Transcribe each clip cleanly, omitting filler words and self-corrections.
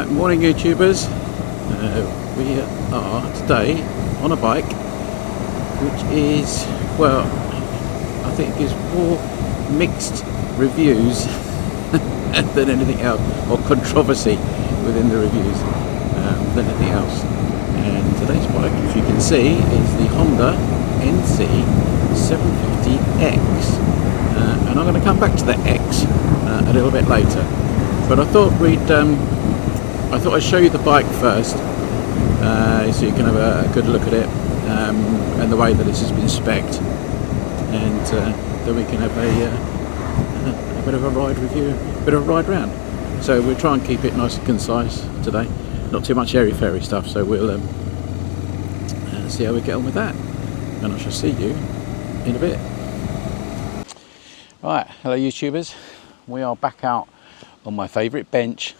Right, morning YouTubers. We are today on a bike which is, well, I think gives more mixed reviews than anything else, or controversy within the reviews than anything else. And today's bike, as you can see, is the Honda NC750X. And I'm going to come back to the X a little bit later. But I thought I'd show you the bike first, so you can have a good look at it and the way that this has been spec'd, and then we can have a bit of a ride review, a bit of a ride round. So we'll try and keep it nice and concise today, not too much airy fairy stuff. So we'll see how we get on with that, and I shall see you in a bit. Right, hello YouTubers. We are back out on my favourite bench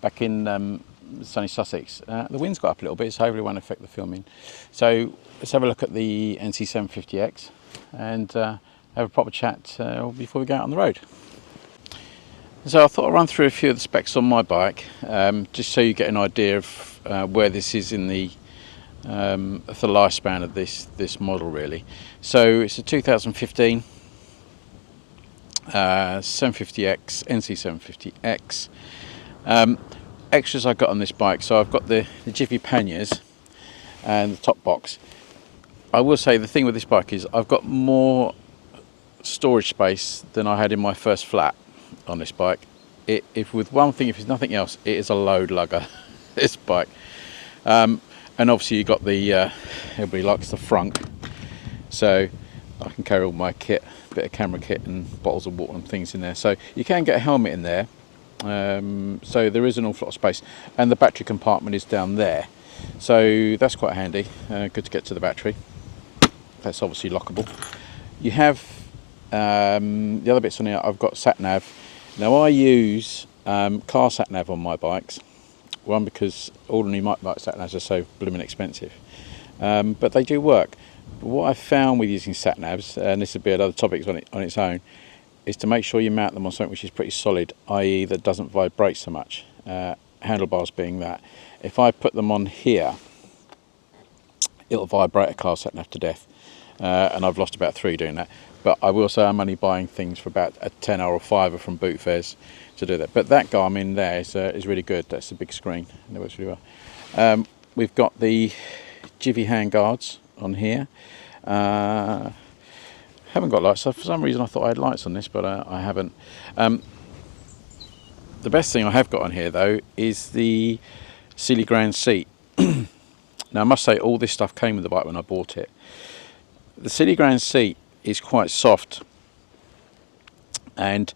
back in sunny Sussex. The wind's got up a little bit, so hopefully it won't affect the filming. So let's have a look at the NC750X and have a proper chat before we go out on the road. So I thought I'd run through a few of the specs on my bike, just so you get an idea of where this is in the lifespan of this model really. So it's a 2015 750X, NC750X. Extras I got on this bike, so I've got the jiffy panniers and the top box. I will say the thing with this bike is I've got more storage space than I had in my first flat on this bike. If it's nothing else, it is a load lugger, this bike. And obviously you got the everybody likes the frunk, so I can carry all my kit, a bit of camera kit and bottles of water and things in there. So you can get a helmet in there, so there is an awful lot of space, and the battery compartment is down there, so that's quite handy. Good to get to the battery. That's obviously lockable. You have the other bits on here. I've got sat nav. Now I use car sat nav on my bikes. One, because ordinary bike sat navs are so blooming expensive, but they do work. But what I've found with using sat navs, and this would be another topic on its own, is to make sure you mount them on something which is pretty solid, i.e. that doesn't vibrate so much. Handlebars being that. If I put them on here, it'll vibrate a car sat nav to death, and I've lost about 3 doing that. But I will say I'm only buying things for about a tenner or a fiver from boot fairs to do that. But that Garmin there is really good. That's a big screen, and it works really well. We've got the Jivvy hand guards on here. Haven't got lights, so for some reason I thought I had lights on this, but I haven't. The best thing I have got on here though is the Sealy Grand seat. Now I must say all this stuff came with the bike when I bought it. The Sealy Grand seat is quite soft, and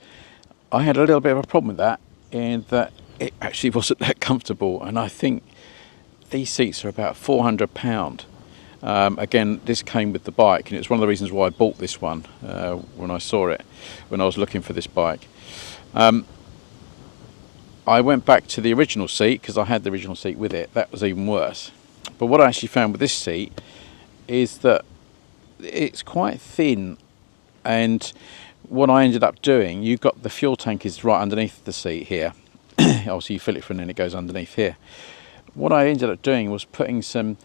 I had a little bit of a problem with that, in that it actually wasn't that comfortable, and I think these seats are about £400. Again, this came with the bike, and it's one of the reasons why I bought this one when I saw it, when I was looking for this bike. I went back to the original seat because I had the original seat with it. That was even worse. But what I actually found with this seat is that it's quite thin, and what I ended up doing, you've got the fuel tank is right underneath the seat here. Obviously you fill it from, and it goes underneath here. What I ended up doing was putting some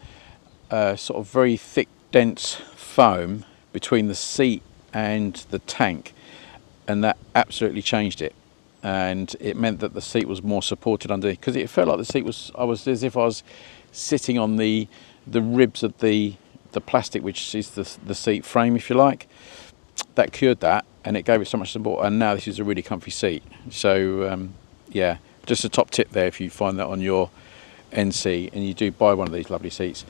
sort of very thick, dense foam between the seat and the tank, and that absolutely changed it. And it meant that the seat was more supported underneath, because it felt like the seat was, as if I was sitting on the ribs of the plastic, which is the seat frame, if you like. That cured that, and it gave it so much support, and now this is a really comfy seat. So yeah, just a top tip there, if you find that on your NC and you do buy one of these lovely seats,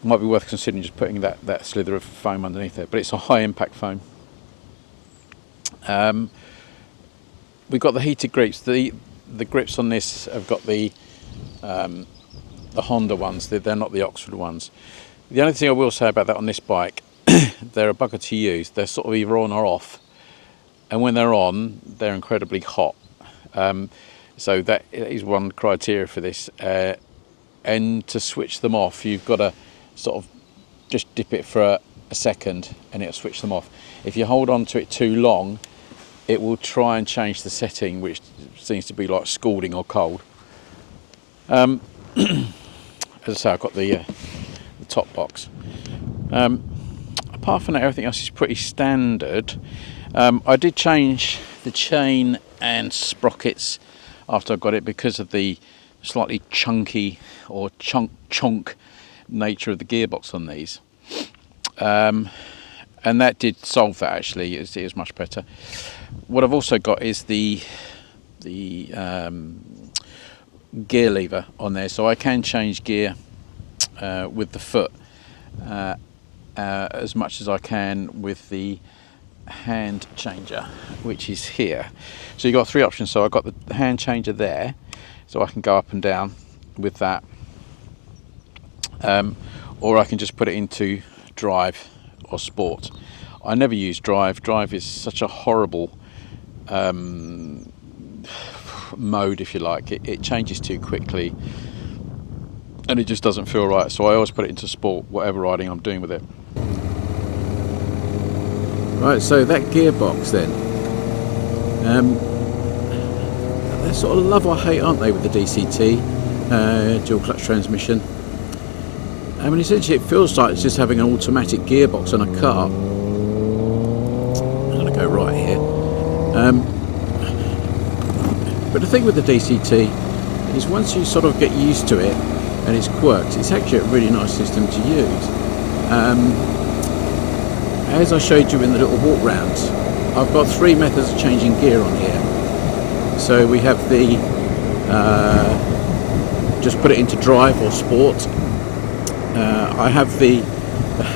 it might be worth considering just putting that slither of foam underneath it. But it's a high impact foam. We've got the heated grips. The grips on this have got the Honda ones. They're not the Oxford ones. The only thing I will say about that on this bike, they're a bugger to use. They're sort of either on or off, and when they're on, they're incredibly hot. So that is one criteria for this. And to switch them off, you've got to sort of just dip it for a second, and it'll switch them off. If you hold on to it too long, it will try and change the setting, which seems to be like scalding or cold. As I say, I've got the top box. Apart from that, everything else is pretty standard. I did change the chain and sprockets after I got it because of the slightly chunky or chunk nature of the gearbox on these. And that did solve that actually. It was much better. What I've also got is the gear lever on there, so I can change gear with the foot as much as I can with the hand changer, which is here. So you've got three options. So I've got the hand changer there, so I can go up and down with that, or I can just put it into drive or sport. I never use drive. Drive is such a horrible mode, if you like. It changes too quickly and it just doesn't feel right, so I always put it into sport, whatever riding I'm doing with it. Right, so that gearbox then, they're sort of love or hate, aren't they, with the DCT dual clutch transmission. I mean, essentially it feels like it's just having an automatic gearbox on a car. I'm going to go right here. But the thing with the DCT is once you sort of get used to it and its quirks, it's actually a really nice system to use. As I showed you in the little walk rounds, I've got three methods of changing gear on here. So we have the just put it into drive or sport. I have the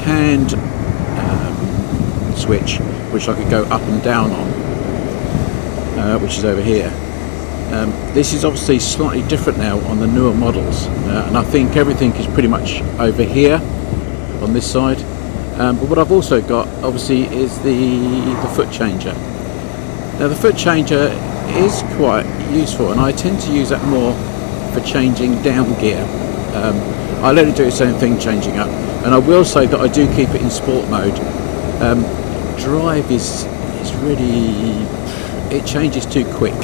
hand switch, which I could go up and down on, which is over here. This is obviously slightly different now on the newer models, and I think everything is pretty much over here on this side. But what I've also got obviously is the foot changer. Now the foot changer is quite useful, and I tend to use that more for changing down gear. I let it do its own thing changing up, and I will say that I do keep it in sport mode. Drive is really, it changes too quick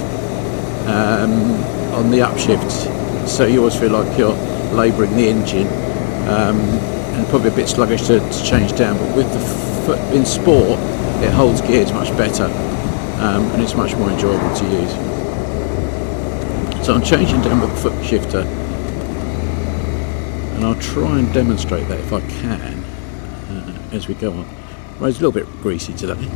on the upshifts, so you always feel like you're labouring the engine, and probably a bit sluggish to change down. But with the foot in sport, it holds gears much better, and it's much more enjoyable to use. So I'm changing down with the foot shifter, and I'll try and demonstrate that if I can as we go on. Well, it's a little bit greasy today.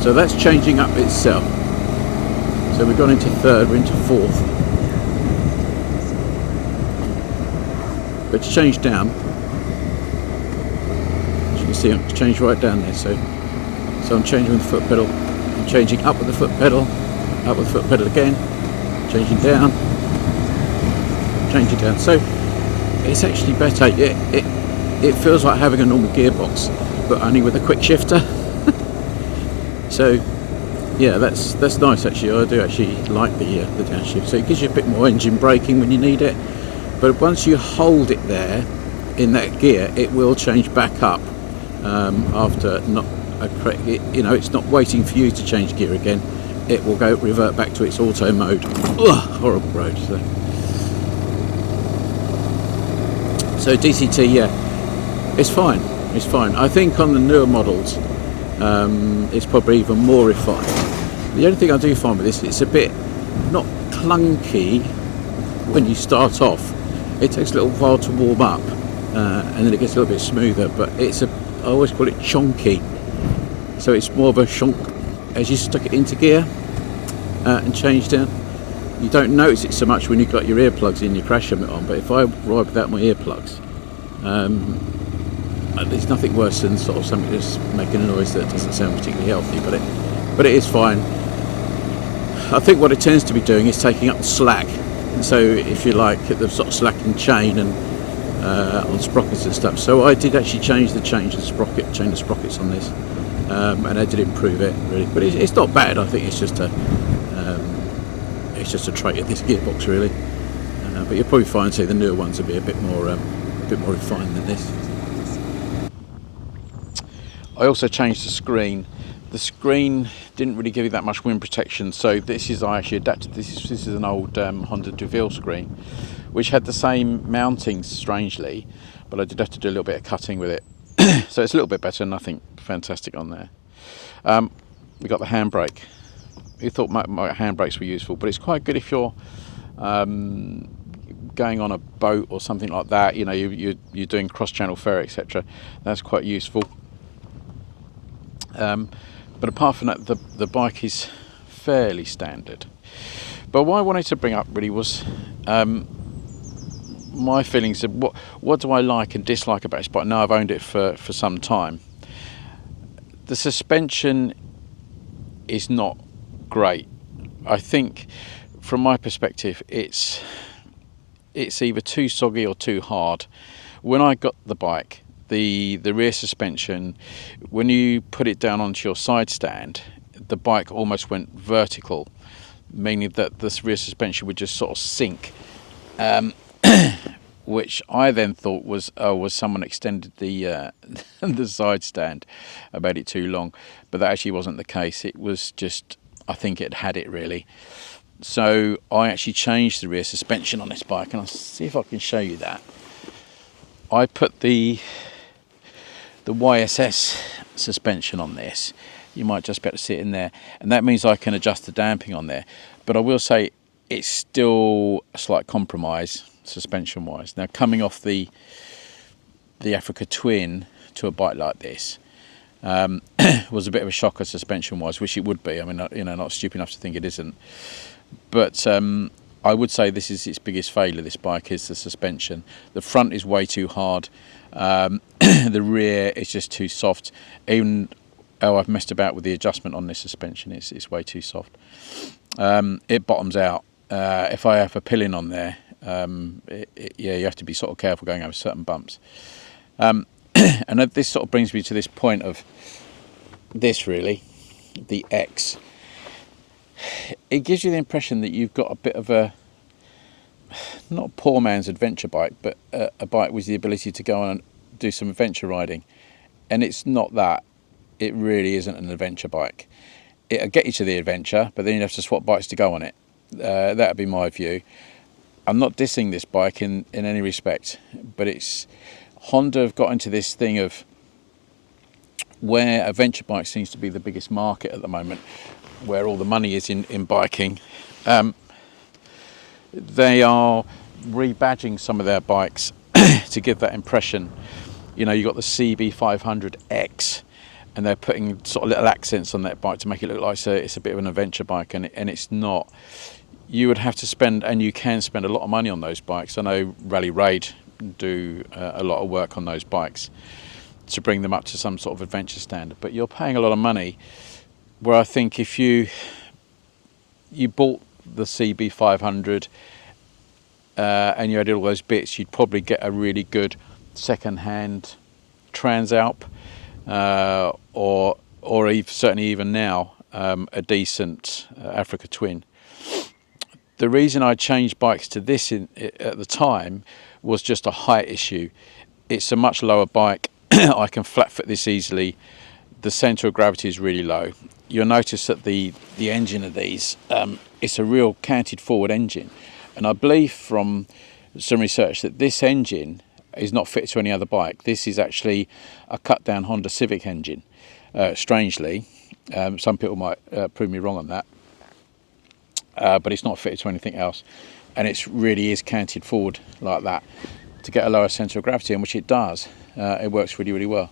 So that's changing up itself. So we've gone into third, we're into fourth. But to change down, as you can see, it's changed right down there. So I'm changing with the foot pedal, I'm changing up with the foot pedal, up with the foot pedal again, changing down, changing down. So it's actually better. It feels like having a normal gearbox, but only with a quick shifter. So yeah, that's nice actually. I do actually like the downshift. So it gives you a bit more engine braking when you need it. But once you hold it there in that gear, it will change back up after not it's not waiting for you to change gear again. It will revert back to its auto mode. Ugh, horrible road. So DCT, yeah, it's fine. It's fine. I think on the newer models, it's probably even more refined. The only thing I do find with this, it's a bit not clunky when you start off. It takes a little while to warm up, and then it gets a little bit smoother. But I always call it chonky. So it's more of a shonk as you stuck it into gear and change down. You don't notice it so much when you've got your earplugs in your crash helmet on. But if I ride without my earplugs, there's nothing worse than sort of something that's making a noise that doesn't sound particularly healthy. But it is fine. I think what it tends to be doing is taking up the slack. So if you like, the sort of slacking chain and on sprockets and stuff. So I did actually change the chain of sprockets on this, and I did improve it really. But it's not bad. I think it's just a trait of this gearbox really. But you'll probably find, say, the newer ones will be a bit more refined than this. I also changed the screen. the screen didn't really give you that much wind protection, so this is, I actually adapted this is an old Honda DeVille screen which had the same mountings strangely, but I did have to do a little bit of cutting with it. So it's a little bit better, nothing fantastic on there. We got the handbrake. We thought my handbrakes were useful, but it's quite good if you're going on a boat or something like that, you know, you're doing cross-channel ferry, etc. That's quite useful. But apart from that, the bike is fairly standard. But what I wanted to bring up really was my feelings of what do I like and dislike about this bike. Now I've owned it for some time. The suspension is not great. I think from my perspective it's either too soggy or too hard. When I got the bike, the rear suspension, when you put it down onto your side stand, the bike almost went vertical, meaning that this rear suspension would just sort of sink, which I then thought was someone extended the the side stand, made it too long, but that actually wasn't the case. It was just, I think it had it really. So I actually changed the rear suspension on this bike, and I'll see if I can show you that. I put the YSS suspension on this. You might just be able to see it in there, and that means I can adjust the damping on there. But I will say it's still a slight compromise suspension wise. Now, coming off the Africa Twin to a bike like this was a bit of a shocker suspension wise, which it would be. I mean, you know, not stupid enough to think it isn't. But I would say this is its biggest failure, this bike, is the suspension. The front is way too hard. The rear is just too soft. Even though I've messed about with the adjustment on this suspension, it's way too soft. It bottoms out. If I have a pillion on there, yeah, you have to be sort of careful going over certain bumps. And this sort of brings me to this point of this, really, the X. It gives you the impression that you've got a bit of a, not a poor man's adventure bike, but a bike with the ability to go on and do some adventure riding. And it's not that. It really isn't an adventure bike. It'll get you to the adventure, but then you'd have to swap bikes to go on it. That would be my view. I'm not dissing this bike in any respect, but it's, Honda have got into this thing of where adventure bike seems to be the biggest market at the moment, where all the money is in biking. They are rebadging some of their bikes to give that impression. You know, you've got the CB500X, and they're putting sort of little accents on that bike to make it look like it's a bit of an adventure bike, and it's not. You would have to spend, and you can spend a lot of money on those bikes. I know Rally Raid do a lot of work on those bikes to bring them up to some sort of adventure standard, but you're paying a lot of money, where I think if you bought the CB500 and you added all those bits, you'd probably get a really good second-hand Transalp, or certainly even now a decent Africa Twin. The reason I changed bikes to this at the time was just a height issue. It's a much lower bike. I can flat foot this easily. The centre of gravity is really low. You'll notice that the engine of these, it's a real canted forward engine. And I believe from some research that this engine is not fitted to any other bike. This is actually a cut down Honda Civic engine, strangely. Some people might prove me wrong on that. But it's not fitted to anything else. And it really is canted forward like that to get a lower centre of gravity, in which it does. It works really, really well.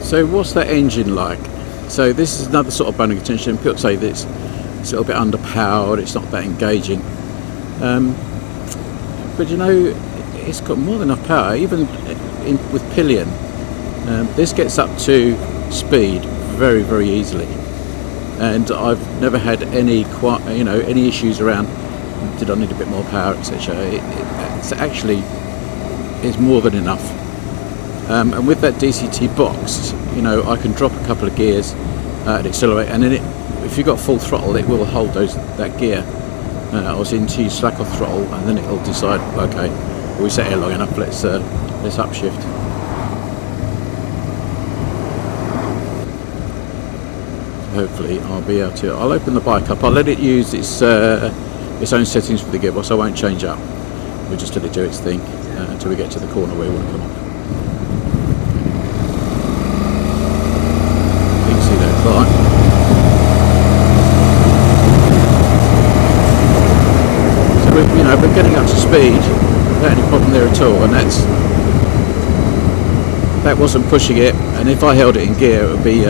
So what's that engine like? So this is another sort of bone of contention. People say that it's a little bit underpowered, it's not that engaging. But you know, it's got more than enough power, even with pillion. This gets up to speed very, very easily. And I've never had any issues around, did I need a bit more power, etc. It's actually, it's more than enough. And with that DCT box, you know, I can drop a couple of gears and accelerate, and then if you've got full throttle, it will hold that gear. I was into slack off throttle, and then it'll decide, okay, we sat here long enough, let's upshift. hopefully I'll be able to. I'll open the bike up. I'll let it use its own settings for the gearbox. I won't change up. We'll just let it do its thing until we get to the corner where we want to come off. You can see that climb. So we're getting up to speed without any problem there at all, and that wasn't pushing it. And if I held it in gear, it would be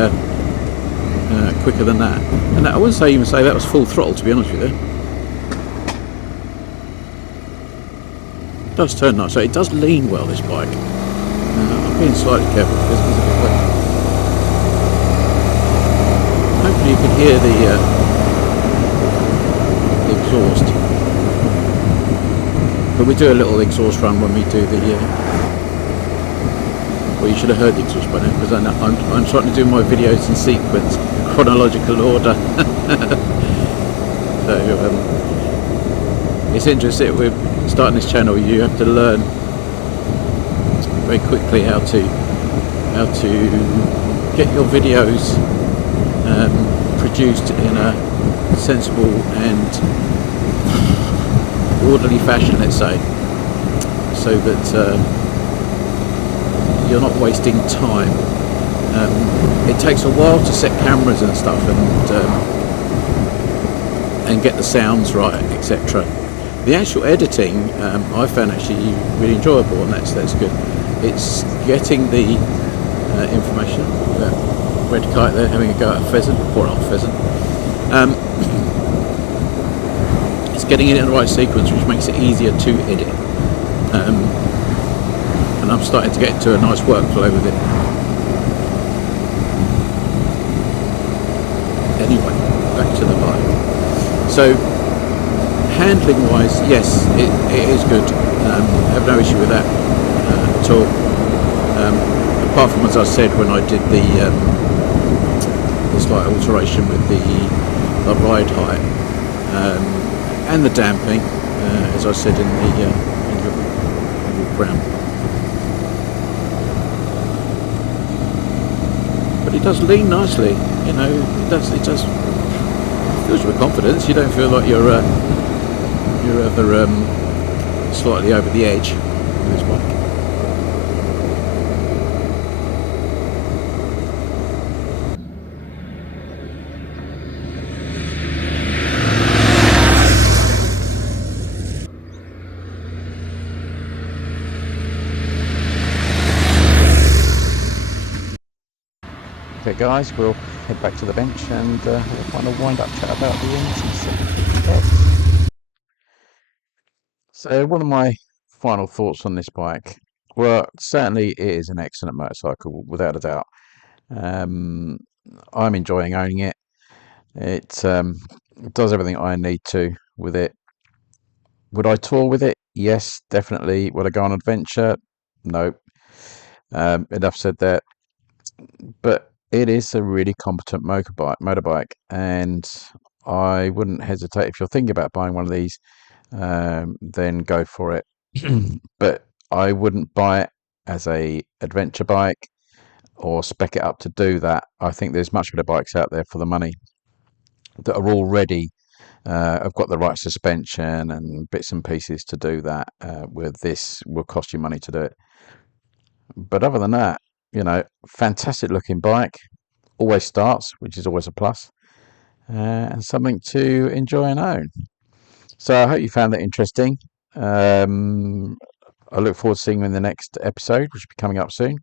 quicker than that. And I wouldn't even say that was full throttle, to be honest with you. It does turn nice, so it does lean well, this bike. I'm being slightly careful because it's a bit wet. Hopefully you can hear the exhaust. But we do a little exhaust run when we do the well, you should have heard the exhaust by now, because I'm trying to do my videos in sequence, chronological order. So it's interesting. We're starting this channel. You have to learn very quickly how to get your videos produced in a sensible and orderly fashion, let's say, so that you're not wasting time. It takes a while to set cameras and stuff and get the sounds right, etc. The actual editing I found actually really enjoyable, and that's good. It's getting the information. Red kite there having a go at a pheasant, poor old pheasant. It's getting it in the right sequence, which makes it easier to edit. And I'm starting to get into a nice workflow with it. Anyway, back to the bike. So, handling wise, yes, it is good. I have no issue with that at all. Apart from, as I said, when I did the slight alteration with the ride height and the damping, as I said in the walk round. But it does lean nicely, you know. It does fills you with confidence. You don't feel like you're ever slightly over the edge with this bike. Okay guys, we'll head back to the bench and have a final wind-up chat about the NC750X. So one of my final thoughts on this bike, well, certainly it is an excellent motorcycle, without a doubt. I'm enjoying owning it. It does everything I need to with it. Would I tour with it? Yes, definitely. Would I go on adventure? No. Enough said there. But it is a really competent motorbike, and I wouldn't hesitate. If you're thinking about buying one of these, then go for it. But I wouldn't buy it as a adventure bike or spec it up to do that. I think there's much better bikes out there for the money that are already have got the right suspension and bits and pieces to do that. Where this will cost you money to do it. But other than that, you know, fantastic looking bike. Always starts, which is always a plus, and something to enjoy and own. So I hope you found that interesting. I look forward to seeing you in the next episode, which will be coming up soon.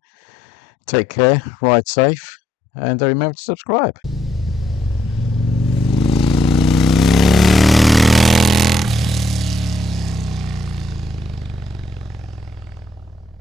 Take care, ride safe, and remember to subscribe.